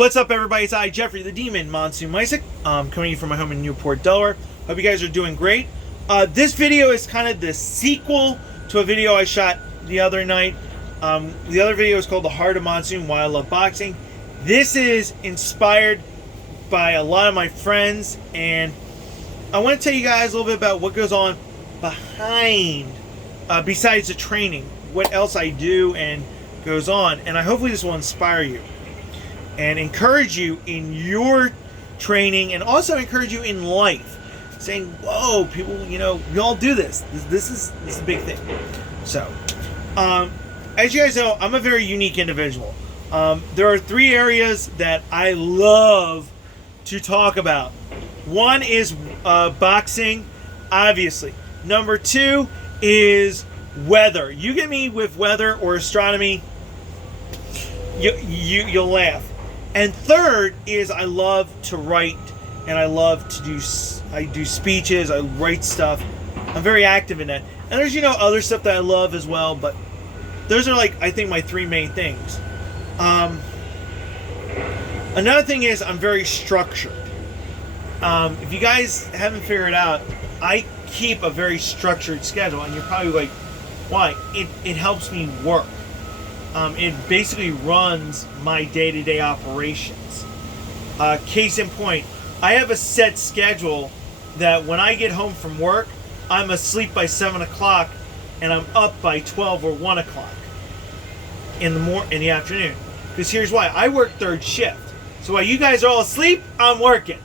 What's up, everybody? It's I, Jeffrey the Demon Monsoon Mysick, coming from my home in Newport, Delaware. Hope you guys are doing great. This video is kind of the sequel to a video I shot the other night. The other video is called The Heart of Monsoon, Why I Love Boxing. This is inspired by a lot of my friends, and I want to tell you guys a little bit about what goes on behind, besides the training, what else I do and goes on. And hopefully this will inspire you and encourage you in your training, and also encourage you in life, saying, whoa, people, we all do this. This is a big thing. So, as you guys know, I'm a very unique individual. There are three areas that I love to talk about. One is boxing, obviously. Number two is weather. You get me with weather or astronomy, you'll laugh. And third is I love to write, and I love to do speeches, I write stuff. I'm very active in that. And there's, other stuff that I love as well, but those are, I think, my three main things. Another thing is I'm very structured. If you guys haven't figured out, I keep a very structured schedule, and you're probably like, why? It helps me work. It basically runs my day-to-day operations. Case in point, I have a set schedule that when I get home from work, I'm asleep by 7 o'clock and I'm up by 12 or 1 o'clock in the afternoon. Because here's why. I work third shift. So while you guys are all asleep, I'm working.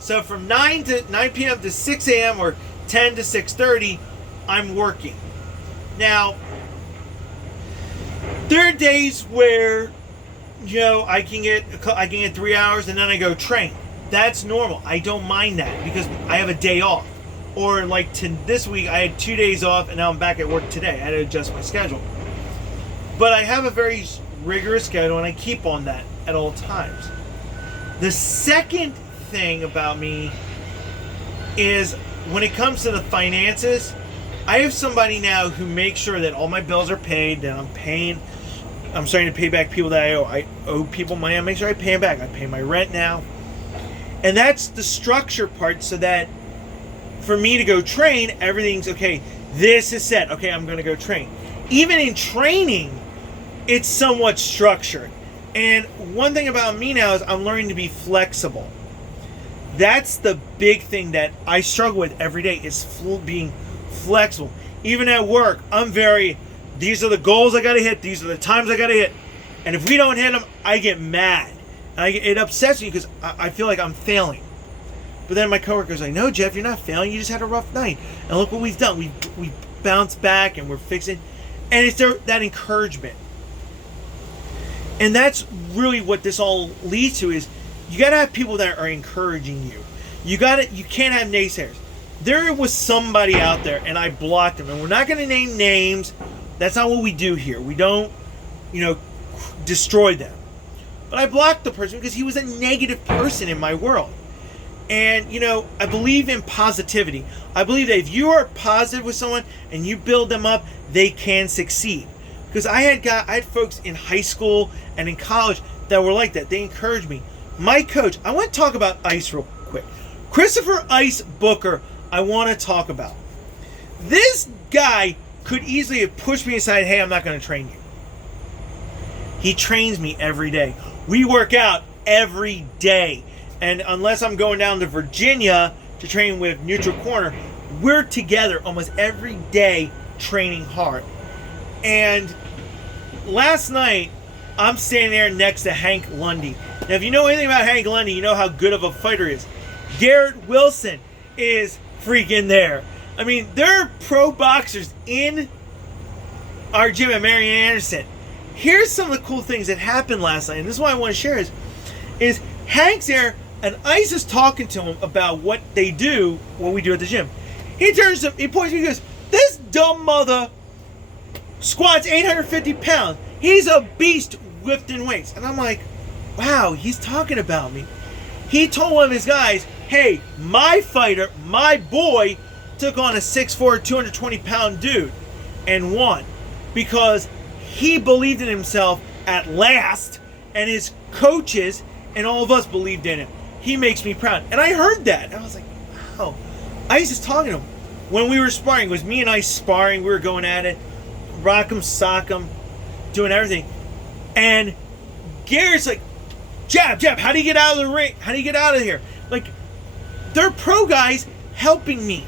So from 9 p.m. to 6 a.m. or 10 to 6:30, I'm working. Now, there are days where, I can get 3 hours and then I go train. That's normal. I don't mind that because I have a day off. Or this week, I had 2 days off and now I'm back at work today. I had to adjust my schedule. But I have a very rigorous schedule and I keep on that at all times. The second thing about me is when it comes to the finances, I have somebody now who makes sure that all my bills are paid, that I'm starting to pay back people that I owe. I owe people money. I make sure I pay them back. I pay my rent now. And that's the structure part, so that for me to go train, everything's okay. This is set. Okay, I'm going to go train. Even in training, it's somewhat structured. And one thing about me now is I'm learning to be flexible. That's the big thing that I struggle with every day, is being flexible. Even at work, these are the goals I gotta hit, these are the times I gotta hit, and if we don't hit them, I get mad. And it upsets me because I feel like I'm failing. But then my coworker's like, no, Jeff, you're not failing, you just had a rough night. And look what we've done. We bounced back and we're fixing. And it's that encouragement. And that's really what this all leads to, is you gotta have people that are encouraging you. You can't have naysayers. There was somebody out there, and I blocked him. And we're not going to name names. That's not what we do here. We don't, destroy them. But I blocked the person because he was a negative person in my world. And, I believe in positivity. I believe that if you are positive with someone and you build them up, they can succeed. Because I had folks in high school and in college that were like that. They encouraged me. My coach, I want to talk about Ice real quick. Christopher Ice Booker, I want to talk about. This guy could easily have pushed me aside. Hey, I'm not going to train you. He trains me every day. We work out every day. And unless I'm going down to Virginia to train with Neutral Corner, we're together almost every day training hard. And last night, I'm standing there next to Hank Lundy. Now, if you know anything about Hank Lundy, you know how good of a fighter he is. Garrett Wilson is freaking there. I mean, there are pro boxers in our gym at Marian Anderson. Here's some of the cool things that happened last night, and this is what I want to share is Hank's there, and Ice is talking to him about what they do, what we do at the gym. He turns to him, he points to me, he goes, this dumb mother squats 850 pounds. He's a beast lifting weights. And I'm like, wow, he's talking about me. He told one of his guys, hey, my fighter, my boy, took on a 6'4", 220-pound dude and won because he believed in himself at last, and his coaches and all of us believed in him. He makes me proud. And I heard that. And I was like, wow. I was just talking to him. When we were sparring, it was me and I sparring. We were going at it. Rock'em, sock'em, doing everything. And Garrett's like, jab, how do you get out of the ring? How do you get out of here? Like, they're pro guys helping me.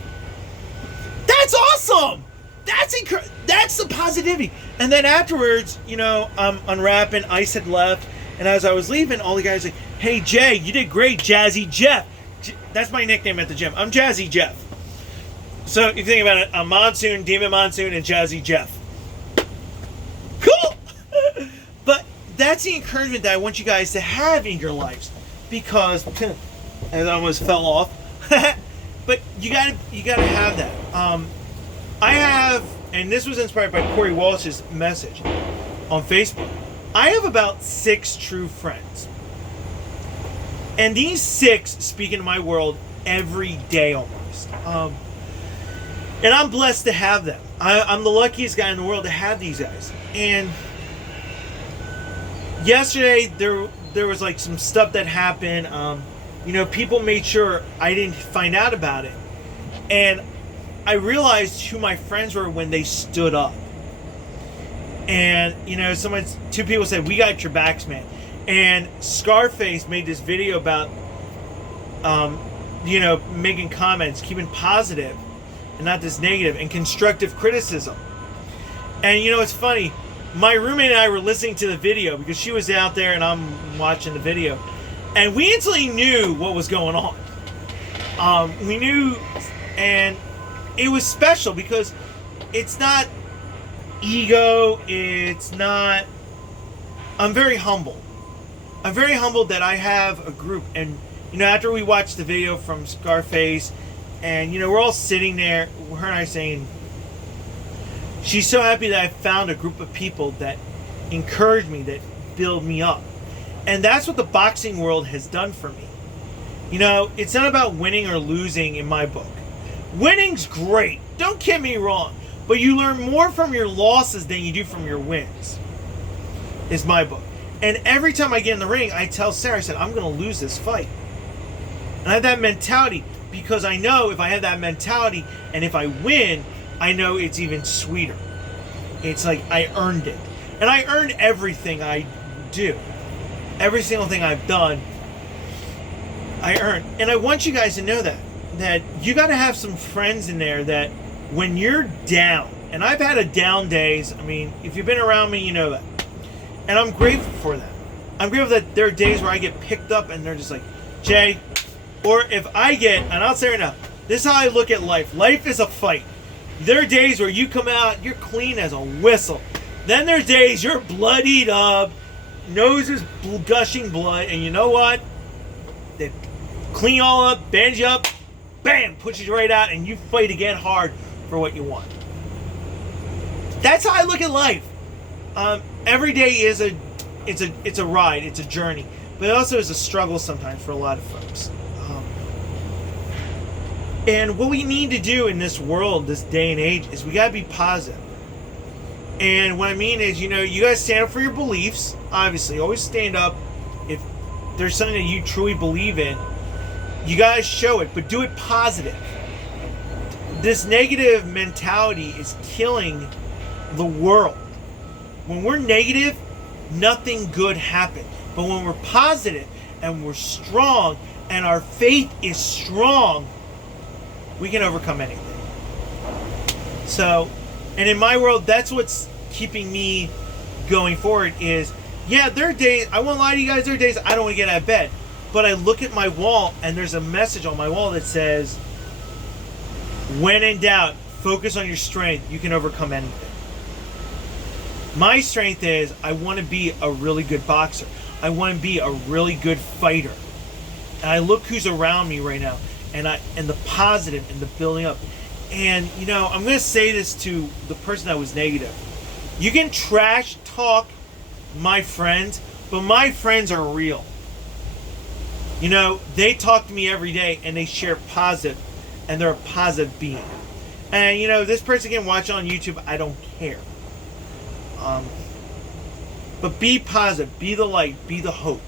That's awesome. That's the positivity. And then afterwards, I'm unwrapping. Ice had left. And as I was leaving, all the guys like, hey, Jay, you did great, Jazzy Jeff. That's my nickname at the gym. I'm Jazzy Jeff. So you think about it, I'm Monsoon, Demon Monsoon, and Jazzy Jeff. Cool! But that's the encouragement that I want you guys to have in your lives. Because, as I almost fell off. But you gotta have that. I have, and this was inspired by Corey Walsh's message on Facebook. I have about 6 true friends. And these 6 speak into my world every day almost. And I'm blessed to have them. I'm the luckiest guy in the world to have these guys. And yesterday there was like some stuff that happened. People made sure I didn't find out about it. And I realized who my friends were when they stood up. And, 2 people said, we got your backs, man. And Scarface made this video about, making comments, keeping positive and not this negative, and constructive criticism. And, it's funny. My roommate and I were listening to the video because she was out there and I'm watching the video. And we instantly knew what was going on. We knew, and it was special because it's not ego, it's not... I'm very humble. I'm very humbled that I have a group. And, after we watched the video from Scarface, and, we're all sitting there, her and I saying, she's so happy that I found a group of people that encourage me, that build me up. And that's what the boxing world has done for me. It's not about winning or losing in my book. Winning's great. Don't get me wrong. But you learn more from your losses than you do from your wins. Is my book. And every time I get in the ring, I tell Sarah, I said, I'm going to lose this fight. And I have that mentality because I know if I have that mentality and if I win, I know it's even sweeter. It's like I earned it. And I earned everything I do. Every single thing I've done, I earned. And I want you guys to know that you got to have some friends in there that when you're down, and I've had a down days, if you've been around me, you know that. And I'm grateful for that. I'm grateful that there are days where I get picked up and they're just like, Jay, or if I get, and I'll say right now, this is how I look at life. Life is a fight. There are days where you come out, you're clean as a whistle. Then there's days you're bloodied up, nose is gushing blood, and you know what? They clean you all up, band you up, bam, push you right out, and you fight again hard for what you want. That's how I look at life. Every day is it's a ride, it's a journey, but it also is a struggle sometimes for a lot of folks. And what we need to do in this world, this day and age, is we gotta be positive. And what I mean is, you guys stand up for your beliefs. Obviously, always stand up. If there's something that you truly believe in, you guys show it, but do it positive. This negative mentality is killing the world. When we're negative, nothing good happens. But when we're positive and we're strong and our faith is strong, we can overcome anything. So, and in my world, that's what's keeping me going forward is, yeah, there are days, I won't lie to you guys, there are days I don't want to get out of bed. But I look at my wall and there's a message on my wall that says, when in doubt, focus on your strength, you can overcome anything. My strength is I want to be a really good boxer. I want to be a really good fighter. And I look who's around me right now, and the positive and the building up. And I'm going to say this to the person that was negative. You can trash talk my friends, but my friends are real. They talk to me every day and they share positive, and they're a positive being. And this person can watch on YouTube, I don't care. But be positive, be the light, be the hope.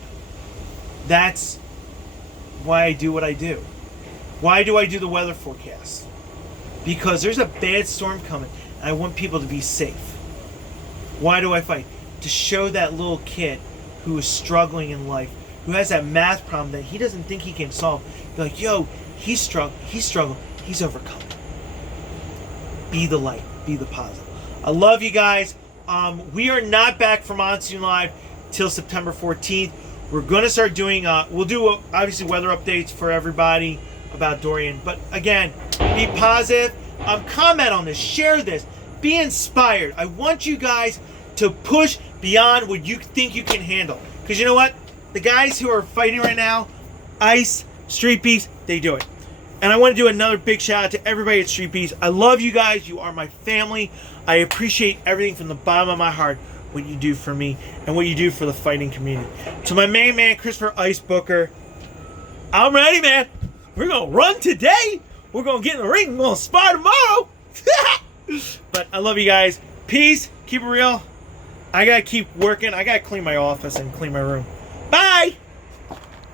That's why I do what I do. Why do I do the weather forecast? Because there's a bad storm coming, and I want people to be safe. Why do I fight? To show that little kid who is struggling in life, who has that math problem that he doesn't think he can solve. Be like, yo, he's struggled, he's overcome it. Be the light, be the positive. I love you guys. We are not back from Monsoon Live till September 14th. We're going to start doing, we'll do obviously weather updates for everybody about Dorian. But again, be positive. Comment on this, share this, be inspired. I want you guys to push beyond what you think you can handle. Because you know what? The guys who are fighting right now, Ice, Street Beast, they do it. And I want to do another big shout out to everybody at Street Beast. I love you guys. You are my family. I appreciate everything from the bottom of my heart, what you do for me and what you do for the fighting community. To my main man, Christopher Ice Booker, I'm ready, man. We're going to run today. We're going to get in the ring. We're going to spar tomorrow. But I love you guys. Peace. Keep it real. I got to keep working. I got to clean my office and clean my room. Bye.